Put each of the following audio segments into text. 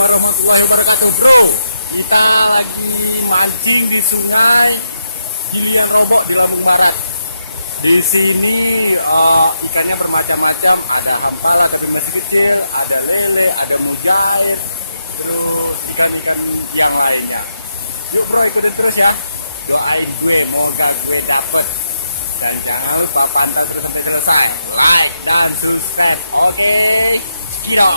warahmatullahi wabarakatuh, bro. Kita lagi mancing di sungai Gilian Robok di Lampung Barat. Di sini ikannya bermacam-macam, ada hampara tapi masih kecil, ada lele, ada mujair, terus ikan-ikan yang lainnya. Yuk bro, ikutin terus ya. Doain gue, moga gue dapat. Dan jangan lupa pantang sampai selesai. Like dan subscribe. Oke, sekian.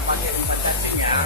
Pakai umpan cacing ya.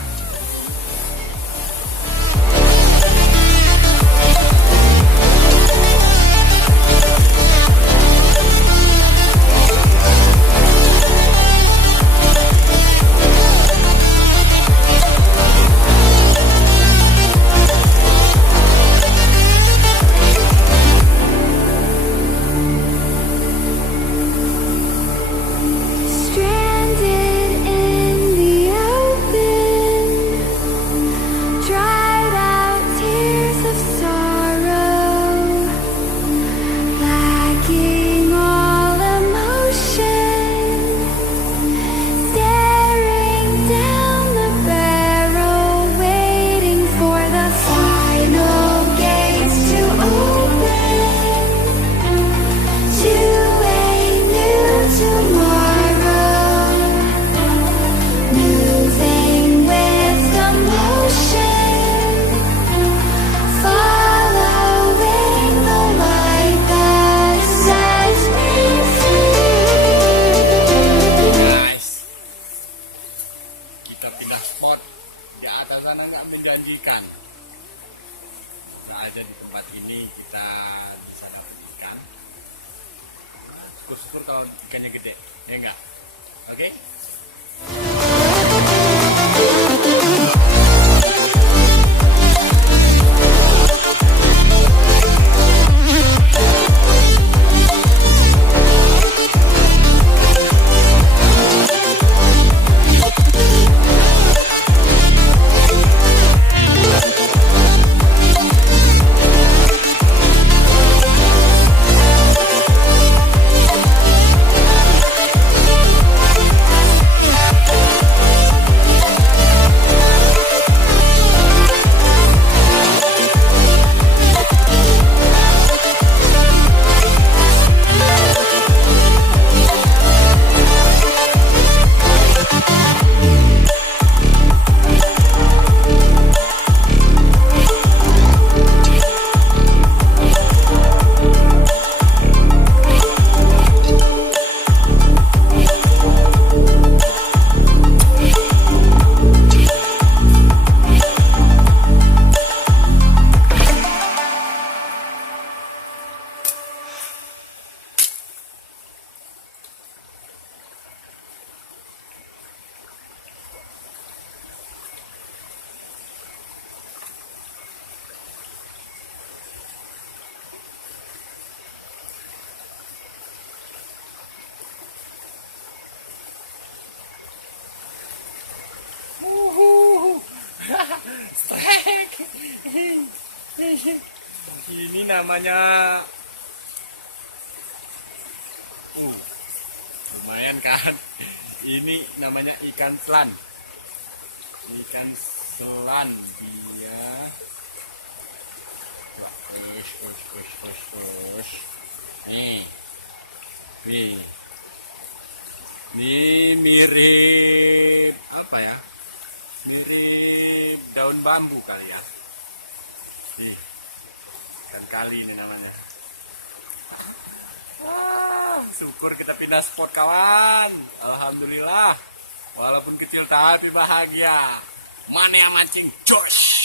Pindah spot di atas sana nggak menjanjikan. Nggak aja di tempat ini kita bisa dapat ikan. Syukur kalau ikannya gede, ya enggak? Oke? Strike. Ini namanya lumayan kan. Ini namanya ikan selan. Ikan selan dia. Nih. Ini mirip apa ya? Mirip daun bambu kali ya. Ikan kali ini namanya. Syukur kita pindah spot kawan. Alhamdulillah. Walaupun kecil tapi bahagia. Mana yang mancing? Josh.